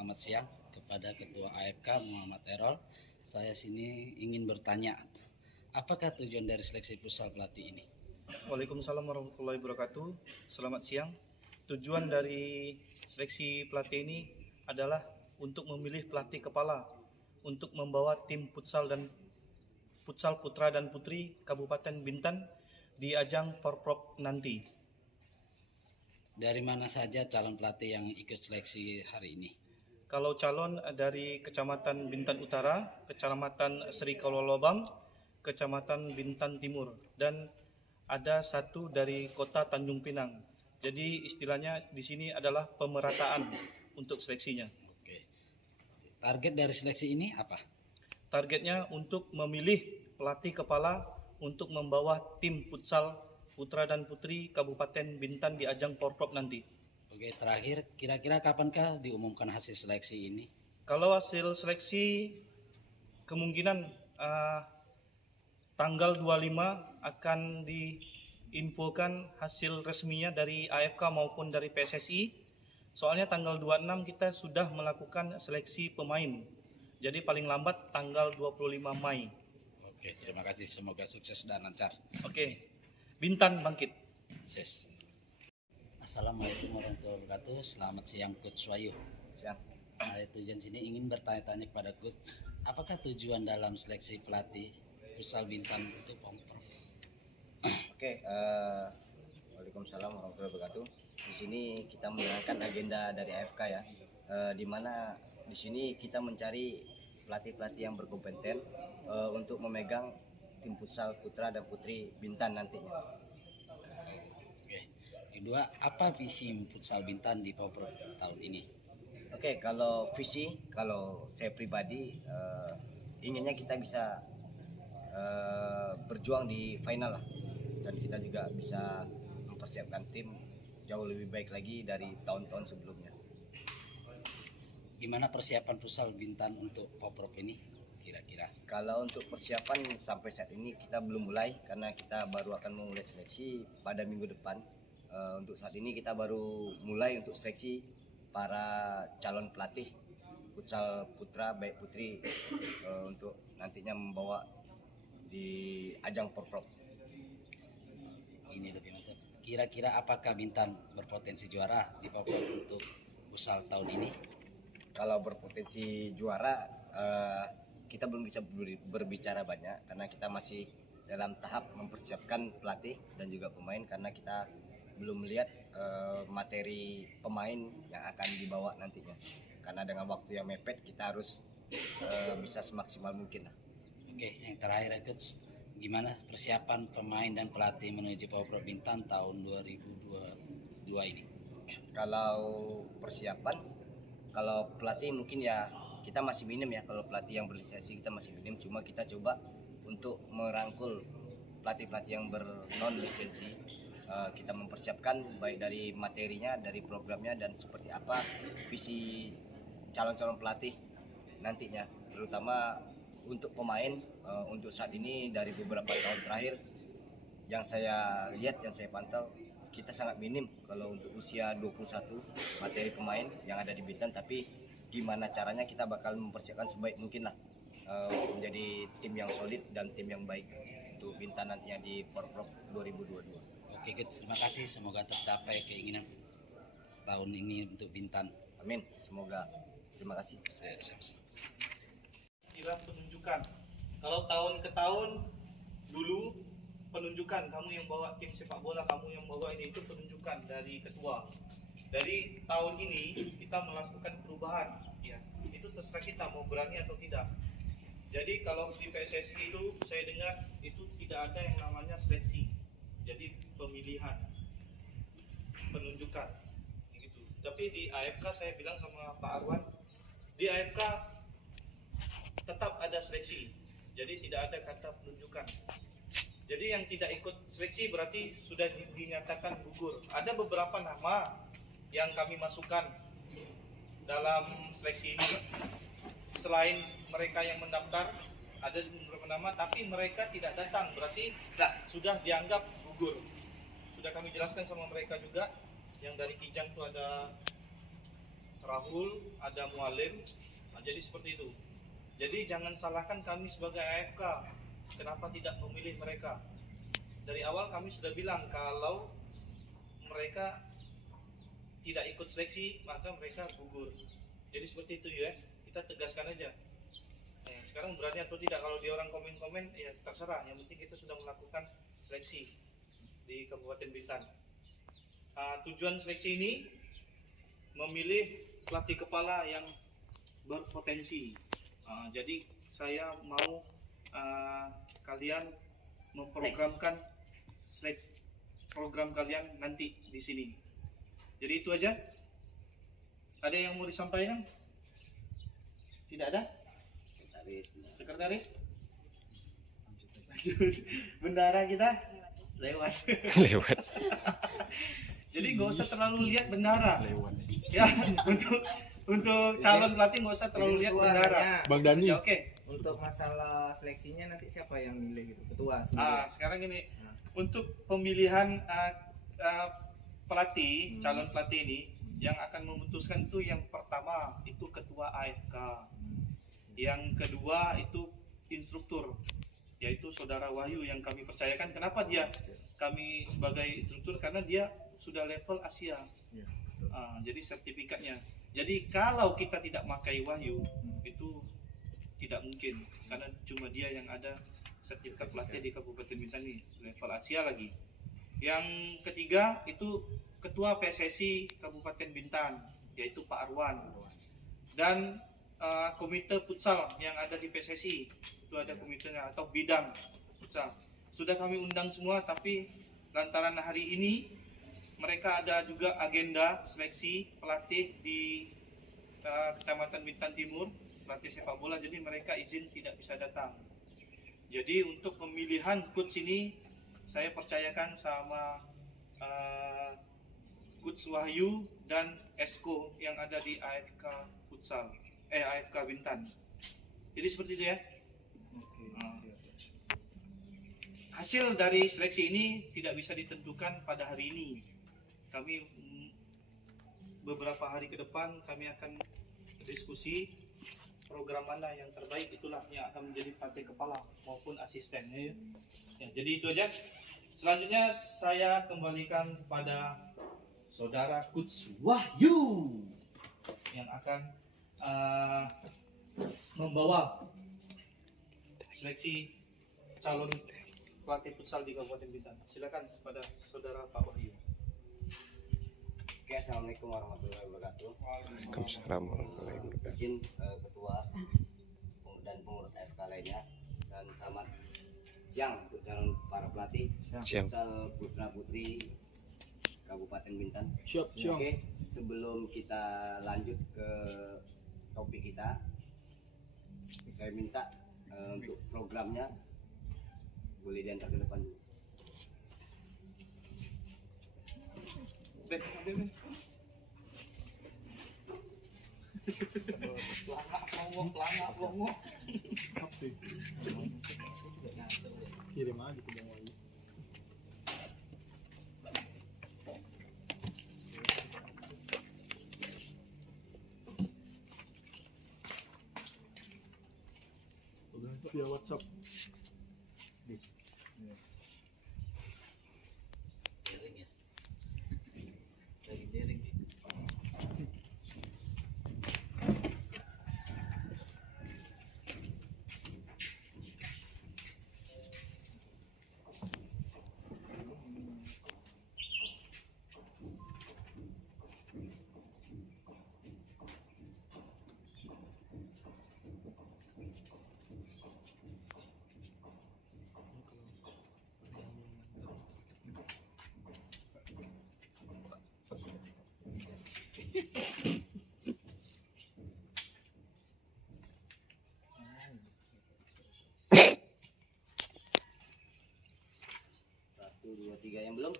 Selamat siang kepada Ketua AFK Muhammad Erol. Saya sini ingin bertanya, apakah tujuan dari seleksi futsal pelatih ini? Waalaikumsalam warahmatullahi wabarakatuh. Selamat siang. Tujuan dari seleksi pelatih ini adalah untuk memilih pelatih kepala untuk membawa tim futsal putra dan putri Kabupaten Bintan di ajang Porprov nanti. Dari mana saja calon pelatih yang ikut seleksi hari ini? Kalau calon dari Kecamatan Bintan Utara, Kecamatan Sri Kalolobam, Kecamatan Bintan Timur, dan ada satu dari Kota Tanjung Pinang. Jadi istilahnya di sini adalah pemerataan untuk seleksinya. Oke. Target dari seleksi ini apa? Targetnya untuk memilih pelatih kepala untuk membawa tim futsal putra dan putri Kabupaten Bintan di ajang Porprov nanti. Oke, terakhir, kira-kira kapankah diumumkan hasil seleksi ini? Kalau hasil seleksi kemungkinan tanggal 25 akan diinfokan hasil resminya dari AFK maupun dari PSSI. Soalnya tanggal 26 kita sudah melakukan seleksi pemain. Jadi paling lambat tanggal 25 Mei. Oke, terima kasih. Semoga sukses dan lancar. Oke. Bintan bangkit. Sukses. Assalamualaikum warahmatullahi wabarakatuh. Selamat siang Coach Wahyu. Siap. Saya tujuan sini ingin bertanya-tanya kepada Coach, apakah tujuan dalam seleksi pelatih futsal Bintan itu Porprov? Oke, Waalaikumsalam warahmatullahi wabarakatuh. Di sini kita menjalankan agenda dari AFK ya, di mana di sini kita mencari pelatih-pelatih yang berkompeten untuk memegang tim futsal putra dan putri Bintan nantinya. Oke. Kedua, apa visi futsal Bintan di Porprov tahun ini? Oke, kalau visi, kalau saya pribadi inginnya kita bisa berjuang di final lah, dan kita juga bisa mempersiapkan tim jauh lebih baik lagi dari tahun-tahun sebelumnya. Gimana persiapan futsal Bintan untuk Porprov ini kira-kira? Kalau untuk persiapan sampai saat ini kita belum mulai karena kita baru akan memulai seleksi pada minggu depan. Untuk saat ini kita baru mulai untuk seleksi para calon pelatih futsal putra baik putri untuk nantinya membawa di ajang Porprov. Ini lebih mantap. Kira-kira apakah Bintan berpotensi juara di Porprov untuk futsal tahun ini? Kalau berpotensi juara kita belum bisa berbicara banyak karena kita masih dalam tahap mempersiapkan pelatih dan juga pemain karena kita belum melihat materi pemain yang akan dibawa nantinya. Karena dengan waktu yang mepet kita harus bisa semaksimal mungkin lah. Oke, yang terakhir Coach, gimana persiapan pemain dan pelatih menuju Porprov Bintan tahun 2022 ini? Kalau persiapan, kalau pelatih mungkin ya kita masih minim ya, kalau pelatih yang berlisensi kita masih minim, cuma kita coba untuk merangkul pelatih-pelatih yang bernon lisensi. Kita mempersiapkan baik dari materinya, dari programnya, dan seperti apa visi calon-calon pelatih nantinya, terutama untuk pemain. Untuk saat ini dari beberapa tahun terakhir yang saya lihat, yang saya pantau, kita sangat minim kalau untuk usia 21 materi pemain yang ada di Bintan, tapi gimana caranya kita bakal mempersiapkan sebaik mungkin lah untuk menjadi tim yang solid dan tim yang baik untuk Bintan nantinya di Porprov 2022. Oke Coach, terima kasih. Semoga tercapai keinginan tahun ini untuk Bintan. Amin, semoga. Terima kasih. Istilah penunjukan. Kalau tahun ke tahun dulu penunjukan, kamu yang bawa tim sepak bola, kamu yang bawa ini, itu penunjukan dari ketua. Dari tahun ini kita melakukan perubahan, ya. Itu terserah kita mau berani atau tidak. Jadi kalau di PSSI itu saya dengar itu tidak ada yang namanya seleksi. Jadi pemilihan, penunjukan gitu. Tapi di AFK saya bilang sama Pak Arwan, di AFK tetap ada seleksi. Jadi tidak ada kata penunjukan. Jadi yang tidak ikut seleksi berarti sudah dinyatakan gugur. Ada beberapa nama yang kami masukkan dalam seleksi ini. Selain mereka yang mendaftar, ada beberapa nama, tapi mereka tidak datang, berarti sudah dianggap gugur. Sudah kami jelaskan sama mereka juga. Yang dari Kijang itu ada Rahul, ada Mualim. Nah, jadi seperti itu. Jadi jangan salahkan kami sebagai AFK, kenapa tidak memilih mereka. Dari awal kami sudah bilang kalau mereka tidak ikut seleksi maka mereka gugur. Jadi seperti itu ya, kita tegaskan aja. Sekarang berani atau tidak, kalau dia orang komen-komen ya terserah, yang penting kita sudah melakukan seleksi di Kabupaten Bintan. Tujuan seleksi ini memilih pelatih kepala yang berpotensi. Jadi saya mau kalian memprogramkan seleksi program kalian nanti di sini. Jadi itu aja. Ada yang mau disampaikan? Tidak ada? Sekretaris? Bendara kita lewat. Lewat. Jadi nggak usah terlalu lihat bendara. Ya, untuk calon pelatih nggak usah terlalu lihat bendara. Bang Dani. Oke. Untuk masalah seleksinya nanti siapa yang milih gitu? Ketua Sekarang ini untuk pemilihan pelatih, calon pelatih ini yang akan memutuskan itu yang pertama itu ketua AFK. Yang kedua itu instruktur, yaitu saudara Wahyu yang kami percayakan. Kenapa dia kami sebagai instruktur? Karena dia sudah level Asia. Jadi sertifikatnya. Jadi kalau kita tidak pakai Wahyu itu tidak mungkin, karena cuma dia yang ada sertifikat pelatih di Kabupaten Bintan ini, level Asia lagi. Yang ketiga itu ketua PSSI Kabupaten Bintan, yaitu Pak Arwan. Dan komite futsal yang ada di PSSI, itu ada komitenya atau bidang futsal. Sudah kami undang semua, tapi lantaran hari ini mereka ada juga agenda seleksi pelatih di Kecamatan Bintan Timur, pelatih sepak bola, jadi mereka izin tidak bisa datang. Jadi untuk pemilihan coach ini saya percayakan sama Coach Wahyu dan Esko yang ada di AFK Futsal, AFK Bintan. Jadi seperti itu ya. Hasil dari seleksi ini tidak bisa ditentukan pada hari ini. Kami beberapa hari ke depan kami akan diskusi program mana yang terbaik, itulah yang akan menjadi pelatih kepala maupun asistennya ya. Jadi itu aja. Selanjutnya saya kembalikan kepada saudara Coach Wahyu yang akan membawa seleksi calon pelatih futsal di Kabupaten Bintan. Silakan kepada saudara Pak Wahyu. Oke, assalamualaikum warahmatullahi wabarakatuh. Waalaikumsalam warahmatullahi wabarakatuh. Izin ketua dan pengurus AFK lainnya, dan selamat siang untuk calon para pelatih Siang. futsal putra putri Kabupaten Bintan. Siap. Oke, sebelum kita lanjut ke topik kita, saya minta untuk programnya boleh diantar ke depan dulu. Kirim aja ke Bang Wahyu. Via WhatsApp. Daring ya. Daring. Satu, dua, tiga, yang belum?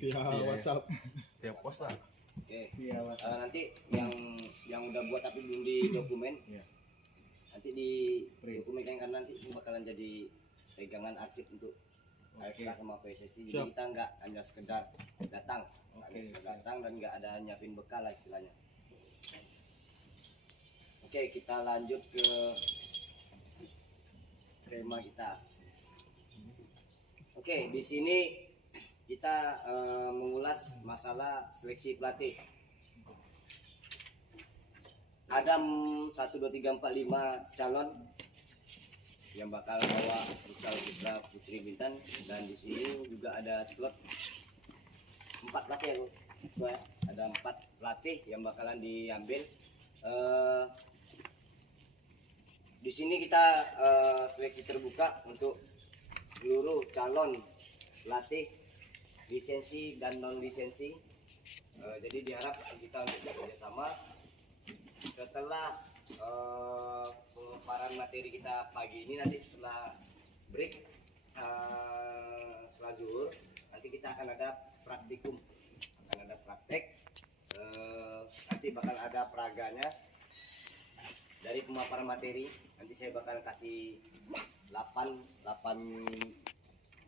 Via WhatsApp. Saya post lah. Oke. Via WhatsApp. Nanti yang udah buat tapi belum di dokumen, Iya. nanti di dokumenkan, karena nanti itu bakalan jadi pegangan arsip untuk AFK sama PSSI. Jadi Siap. kita nggak hanya sekedar datang, nggak hanya Oke. sekedar datang dan nggak ada nyiapin bekal lah istilahnya. Oke, kita lanjut ke tema kita. Oke, di sini kita mengulas masalah seleksi pelatih. Ada 1, 2, 3, 4, 5 calon yang bakal bawa futsal putra putri Bintan, dan di sini juga ada slot 4 pelatih ya, Bu. Ada 4 pelatih yang bakalan diambil. Di sini kita seleksi terbuka untuk seluruh calon pelatih lisensi dan non lisensi. Jadi diharap kita untuk bekerja sama. Setelah pemaparan materi kita pagi ini, nanti setelah break, setelah zuhur, nanti kita akan ada praktikum, akan ada praktek. Nanti bakal ada peraganya dari pemaparan materi. Nanti saya bakal kasih 8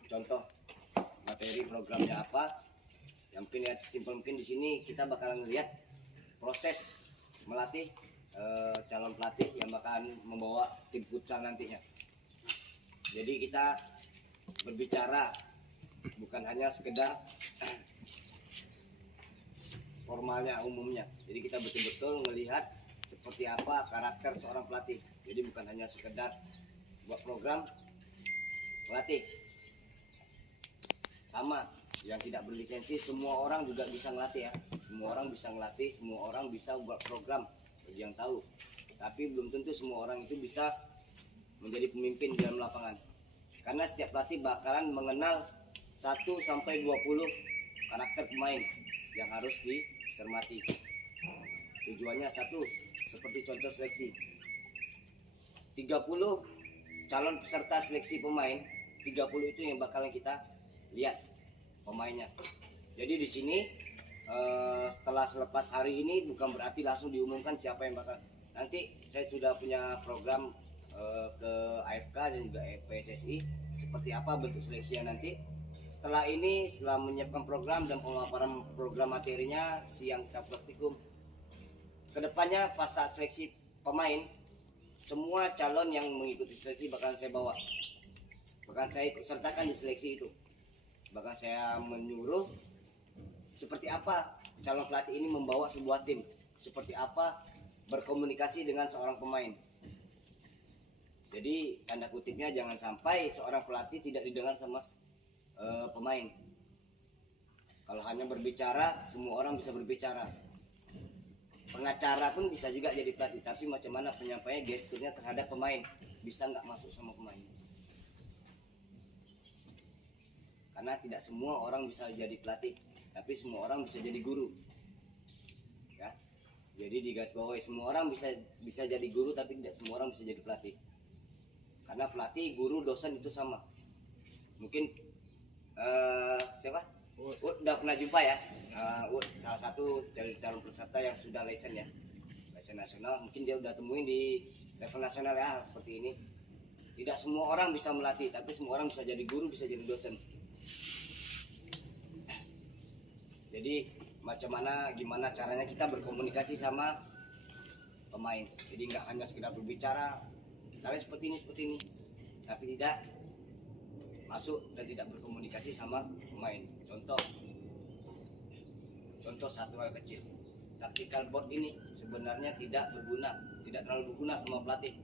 contoh materi programnya apa. Yang mungkin ya simpel, mungkin di sini kita bakalan lihat proses melatih calon pelatih yang bakalan membawa tim futsal nantinya. Jadi kita berbicara bukan hanya sekedar formalnya, umumnya. Jadi kita betul-betul melihat seperti apa karakter seorang pelatih. Jadi bukan hanya sekedar buat program pelatih. Sama yang tidak berlisensi, semua orang juga bisa ngelatih ya. Semua orang bisa ngelatih, semua orang bisa buat program bagi yang tahu. Tapi belum tentu semua orang itu bisa menjadi pemimpin di dalam lapangan. Karena setiap pelatih bakalan mengenal 1 sampai 20 karakter pemain yang harus dicermati. Tujuannya satu, seperti contoh seleksi. 30 calon peserta seleksi pemain, 30 itu yang bakalan kita lihat pemainnya. Jadi di sini setelah selepas hari ini bukan berarti langsung diumumkan siapa yang bakal. Nanti saya sudah punya program ke AFK dan juga PSSI seperti apa bentuk seleksinya nanti. Setelah ini, setelah menyiapkan program dan pemaparan program materinya, siang kita praktikum. Kedepannya pas saat seleksi pemain, semua calon yang mengikuti seleksi bakalan saya bawa, bahkan saya ikut sertakan di seleksi itu. Bahkan saya menyuruh seperti apa calon pelatih ini membawa sebuah tim, seperti apa berkomunikasi dengan seorang pemain. Jadi tanda kutipnya jangan sampai seorang pelatih tidak didengar sama pemain. Kalau hanya berbicara, semua orang bisa berbicara. Pengacara pun bisa juga jadi pelatih, tapi macam mana penyampainya, gesturnya terhadap pemain, bisa nggak masuk sama pemain. Karena tidak semua orang bisa jadi pelatih, tapi semua orang bisa jadi guru. Ya, jadi digarisbawahi, semua orang bisa jadi guru, tapi tidak semua orang bisa jadi pelatih. Karena pelatih, guru, dosen itu sama. Mungkin siapa? Udah pernah jumpa ya? Salah satu calon peserta yang sudah lesen ya, lesen nasional. Mungkin dia udah temuin di level nasional ya, hal seperti ini. Tidak semua orang bisa melatih, tapi semua orang bisa jadi guru, bisa jadi dosen. Jadi gimana caranya kita berkomunikasi sama pemain. Jadi nggak hanya sekedar berbicara, kalian seperti ini, tapi tidak masuk dan tidak berkomunikasi sama pemain. Contoh satu hal kecil, tactical board ini sebenarnya tidak terlalu berguna sama pelatih.